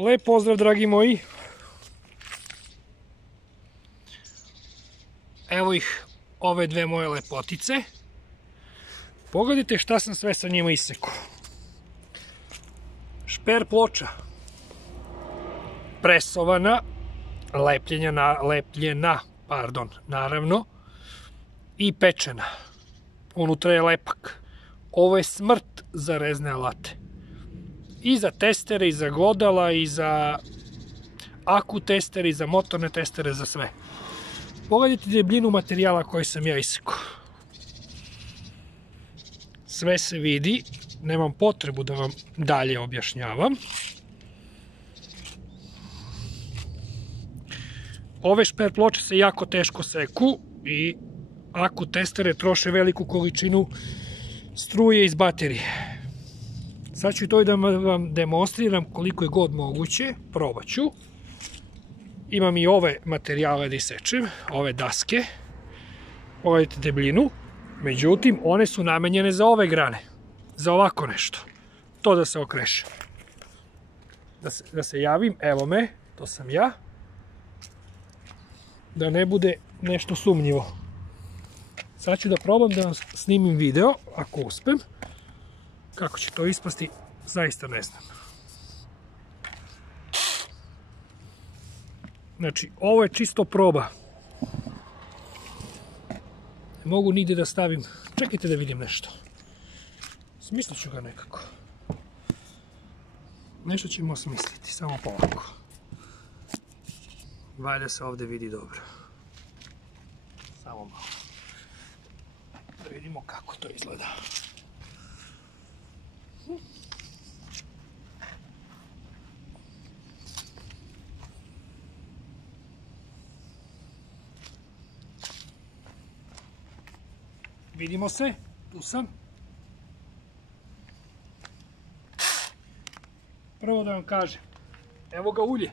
Lep pozdrav, dragi moji. Evo ih, ove dve moje lepotice. Pogledajte šta sam sve sa njima isekao. Šper ploča. Presovana, lepljena, naravno. I pečena. Unutra je lepak. Ovo je smrt za rezne alate. I za testere, i za glodala, i za aku testere, i za motorne testere, za sve. Pogledajte debljinu materijala koji sam ja isekao. Sve se vidi, nemam potrebu da vam dalje objašnjavam. Ove šper ploče se jako teško seku i aku testere troše veliku količinu struje iz baterije. Sad ću to i da vam demonstriram koliko je god moguće, probat ću. Imam i ove materijale da isečem, ove daske. Pogledajte debljinu, međutim one su namenjene za ove grane, za ovako nešto. To da se okreše. Da se javim, evo me, to sam ja. Da ne bude nešto sumnjivo. Sad ću da probam da vam snimim video, ako uspem. Kako će to ispasti, zaista ne znam. Znači, ovo je čisto proba. Ne mogu nigde da stavim. Čekajte da vidim nešto. Smislit ću ga nekako. Nešto ćemo smisliti, samo polako. Valjda se ovdje vidi dobro. Samo malo. Da vidimo kako to izgleda. Vidimo se, tu sam. Prvo da vam kažem, evo ga ulje.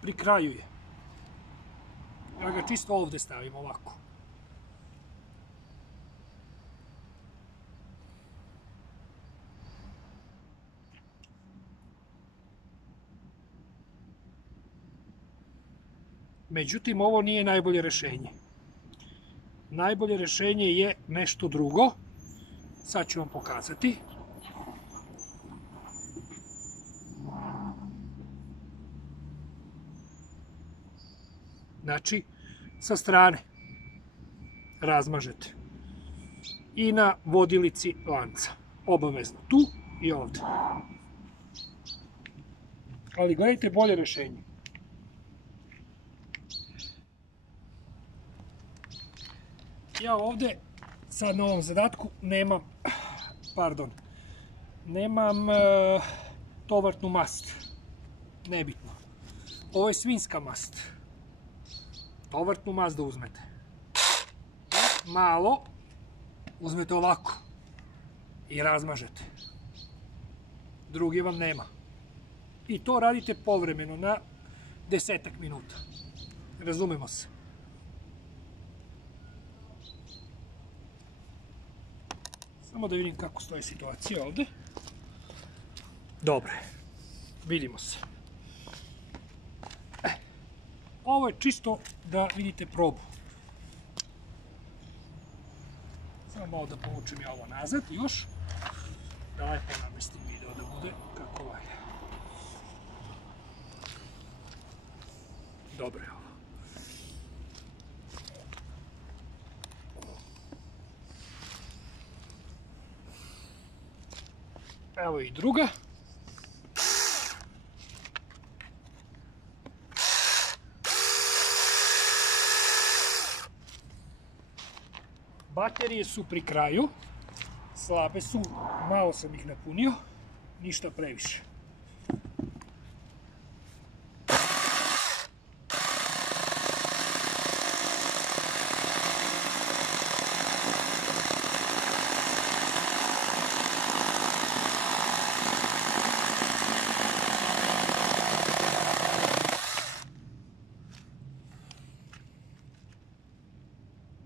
Pri kraju je. Ja ga čisto ovdje stavim ovako. Međutim, ovo nije najbolje rješenje. Najbolje rješenje je nešto drugo. Sad ću vam pokazati. Znači, sa strane razmažete. I na vodilici lanca. Obavezno. Tu i ovdje. Ali gledajte bolje rješenje. Ja ovdje, sad na ovom zadatku, nemam tovartnu mast. Nebitno. Ovo je svinjska mast. Tovartnu mast da uzmete. Malo uzmete ovako i razmažete. Drugi vam nema. I to radite povremeno na 10 minuta. Razumemo se. Samo da vidim kako stoji situacija ovdje. Dobro, vidimo se. Ovo je čisto da vidite probu. Samo malo da povučem ja ovo nazad još. Da lepo namestim video da bude kako valja. Dobro je ovo. Evo i druga. Baterije su pri kraju. Slabe su, malo sam ih napunio. Ništa previše.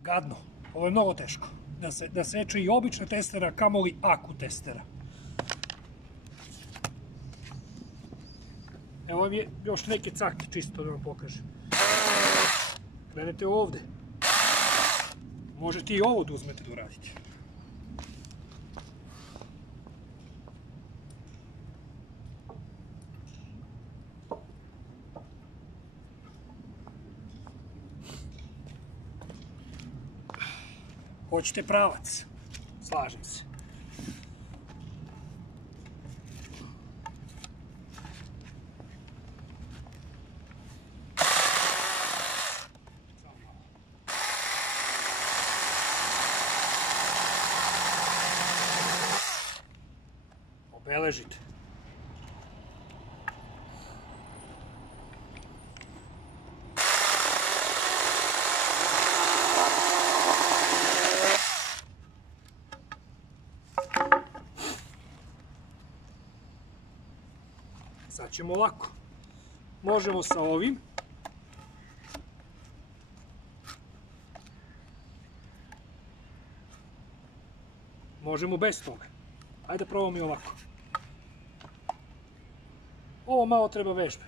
Gadno. Ovo je mnogo teško. Da seče i obična testera, kamoli aku testera. Evo vam je još neke cake, čisto da vam pokažem. Krenete ovde. Možete i ovo da uzmete da uradite. Hoćete pravac? Slažem se. Obeležite. Sad ćemo ovako. Možemo sa ovim. Možemo bez toga. Ajde da probamo i ovako. Ovo malo treba vežbe.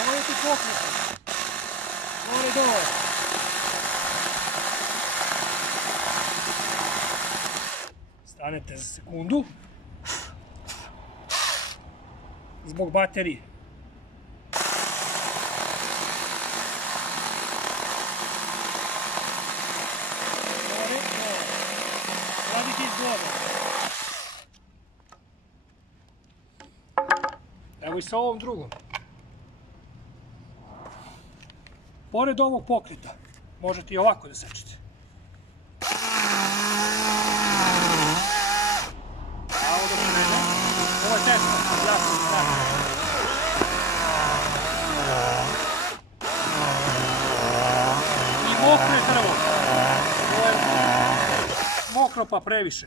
Ovo je tu pokretan. Ovo je dole. Stanete za sekundu. Zbog baterije. Radite izgleda. Evo i sa ovom drugom. Pored ovog pokreta, možete i ovako da sečete. Ovo je teško, jasno, tako. I mokro je drvo. Ovo je mokro pa previše.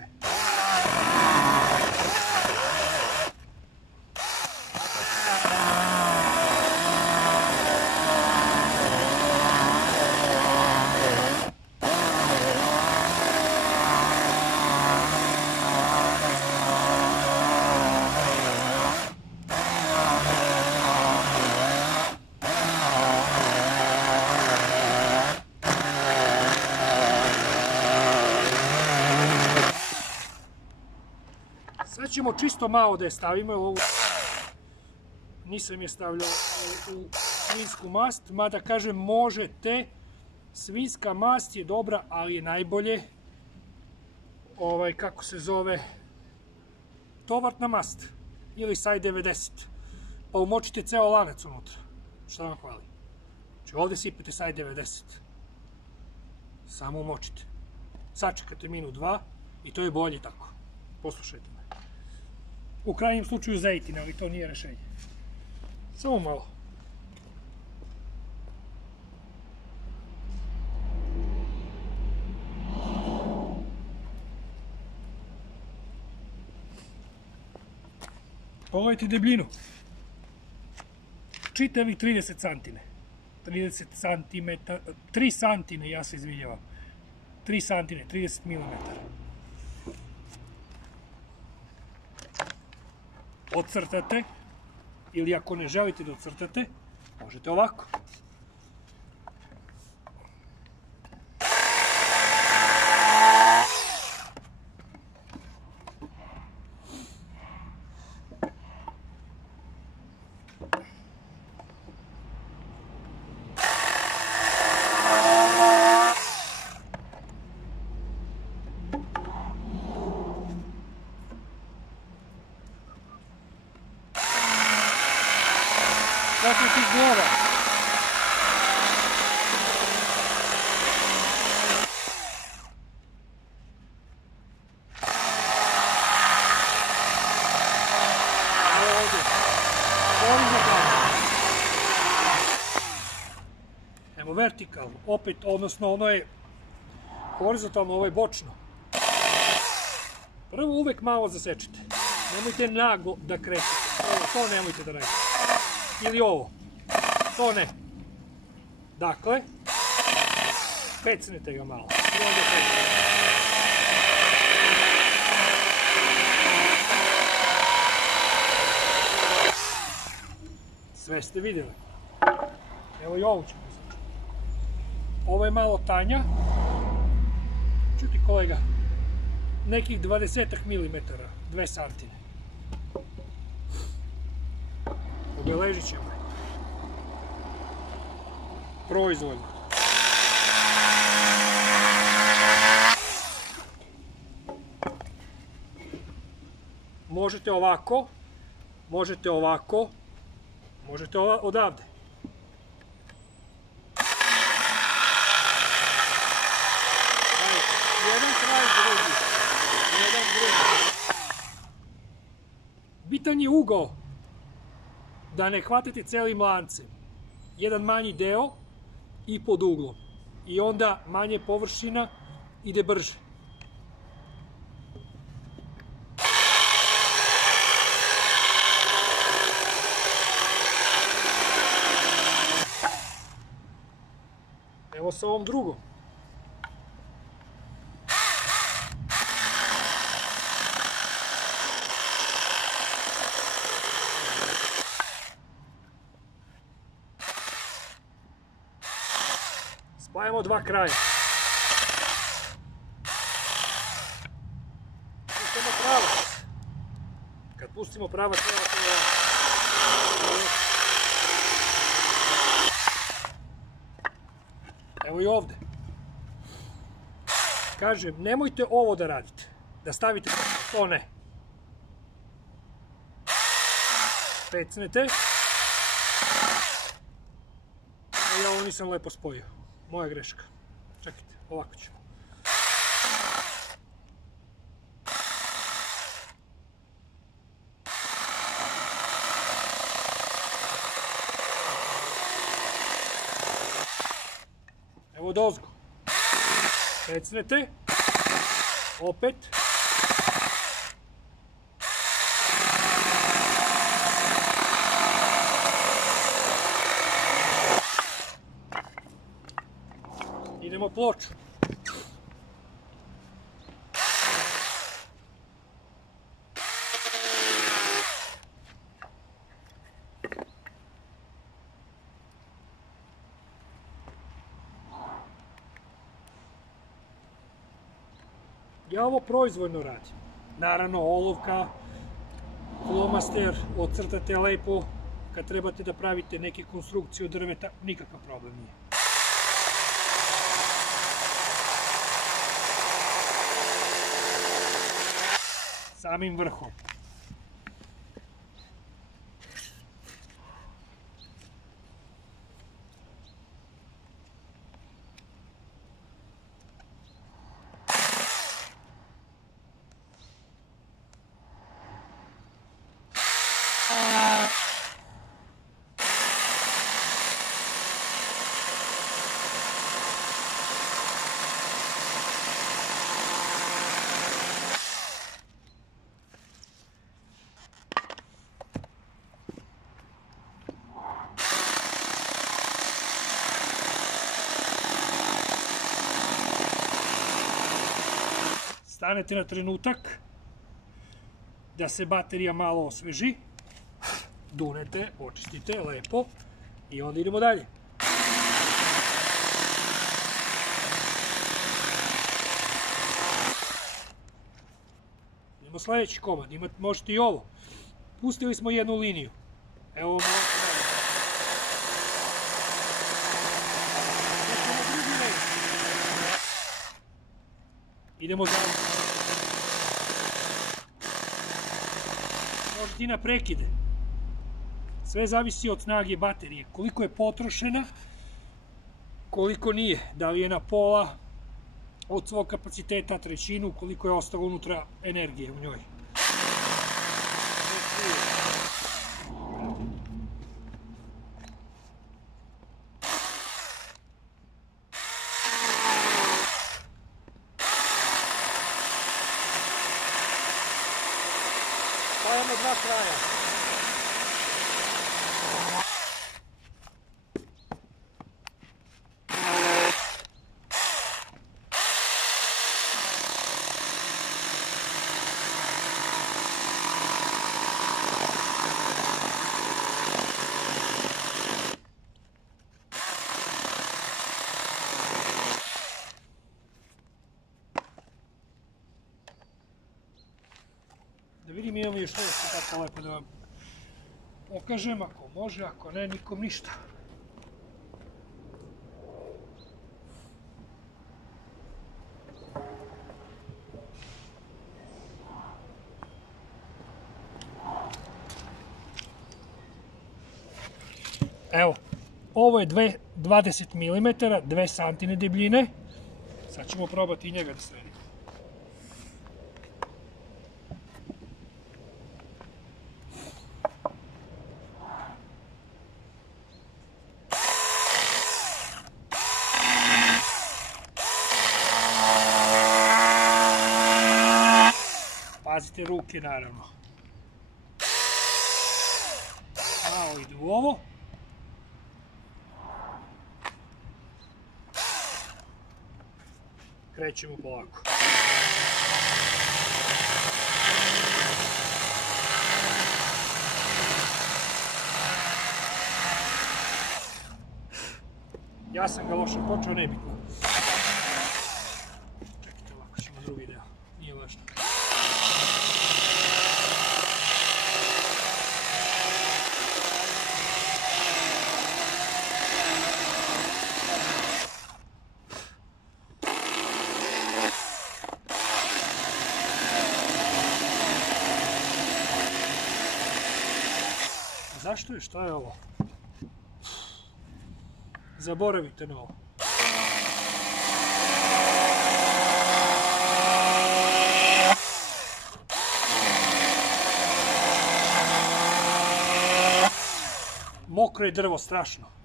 Sad ćemo čisto malo da je stavimo. Nisam je stavljao u svinjsku mast, mada kažem možete. Svinjska mast je dobra, ali je najbolje kako se zove, tovarna mast ili Saj 90. Pa umočite ceo lanac unutra. Šta vam hvali? Znači ovdje sipete Saj 90. Samo umočite. Sačekate minut, dva i to je bolje tako. Poslušajte me. U krajnjem slučaju zejtin, ali to nije rešenje. Samo malo. Pogledajte debljinu. Čitavih 30 santine. 30 santimetara, 3 santine, ja se izvinjavam. 3 santine, 30 milimetara. Odcrtate, ili ako ne želite da odcrtate, možete ovako. Kako ti glava? Ovdje. Evo vertikalno, opet, odnosno ono je horizontalno, ovo je bočno. Prvo uvek malo zasečete. Nemojte naglo da krećete. To nemojte da radite. Ili ovo. to ne. Dakle, pecnete ga malo. I onda pecnete. Sve ste vidjeli. Evo i ovu ćemo znači. Ovo je malo tanja. Čuti kolega, nekih 20 mm, 2 santine. Obeležit ćemo. Proizvoljno. Možete ovako, možete ovako, možete odavde. Jedan kraj, drugi. Jedan, drugi. Bitan je ugao da ne hvatite celim lancem. Jedan manji deo i pod uglom. I onda manje površina ide brže. Evo sa ovom drugom. Spajamo dva kraja. Pustimo pravac. Kad pustimo pravac, evo i ovdje. Kažem, nemojte ovo da radite. Da stavite to ne. Pecnete. Ja ovo nisam lepo spojio. Moja greška. Čekajte, ovako ćemo. Evo dozgo. Pecnete. Opet. Idemo ploču. Ja ovo proizvoljno radim. Naravno, olovka, flomaster, ocrtate lepo. Kad trebate da pravite neke konstrukcije od drveta, nikakav problem nije. Samim vrhom. Stanete na trenutak da se baterija malo osveži, dunete, očistite lepo i onda idemo dalje. Idemo sljedeći komad, možete i ovo. Pustili smo jednu liniju. Evo ovo možete dalje. Idemo zajedno. Možete i na prekide. Sve zavisi od snage baterije. Koliko je potrošena, koliko nije. Da li je na pola od svog kapaciteta, trećinu, koliko je ostalo unutra energije u njoj. Spajamo dva kraja. mi je što je tako lepo da vam pokažem, ako može, ako ne, nikom ništa. Evo, ovo je 20 mm, 2 santine debljine. Sad ćemo probati i njega da sredimo. Pazite ruke, naravno. Malo ide u ovo. Krećemo polako. Ja sam ga loše počeo, nebitno. Čekajte, ovako ćemo drugi deo. Nije važno. Zašto je? Šta je ovo? Zaboravite na ovo. Mokro je drvo, strašno.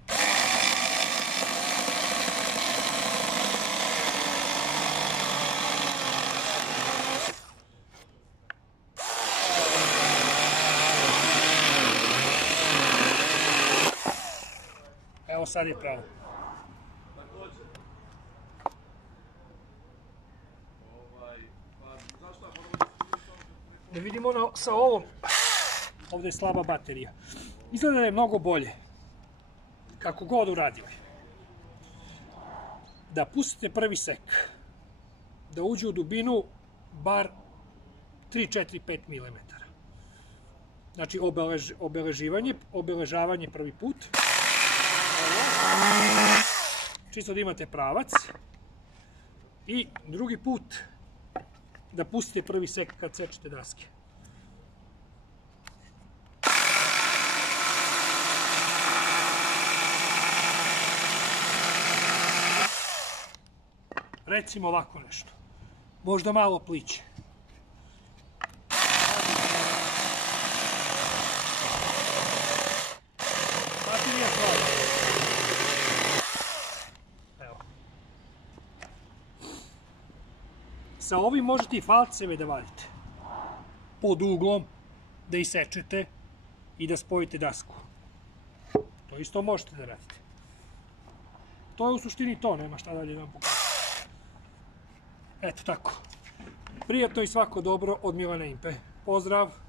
Evo sad je pravo. Da vidimo sa ovom. Ovdje je slaba baterija. Izgleda da je mnogo bolje. Kako god uradili. Da pustite prvi sek. Da uđe u dubinu bar 3, 4, 5 mm. Znači obeležavanje prvi put. Čisto da imate pravac. I drugi put da pustite prvi sek kad sečete daske. Recimo ovako nešto. Možda malo pliće. Sa ovim možete i falceve da vadite. Pod uglom, da isečete i da spojite dasku. To isto možete da radite. To je u suštini to, nema šta dalje da vam pokažem. Eto tako. Prijatno i svako dobro od Milana Impe. Pozdrav!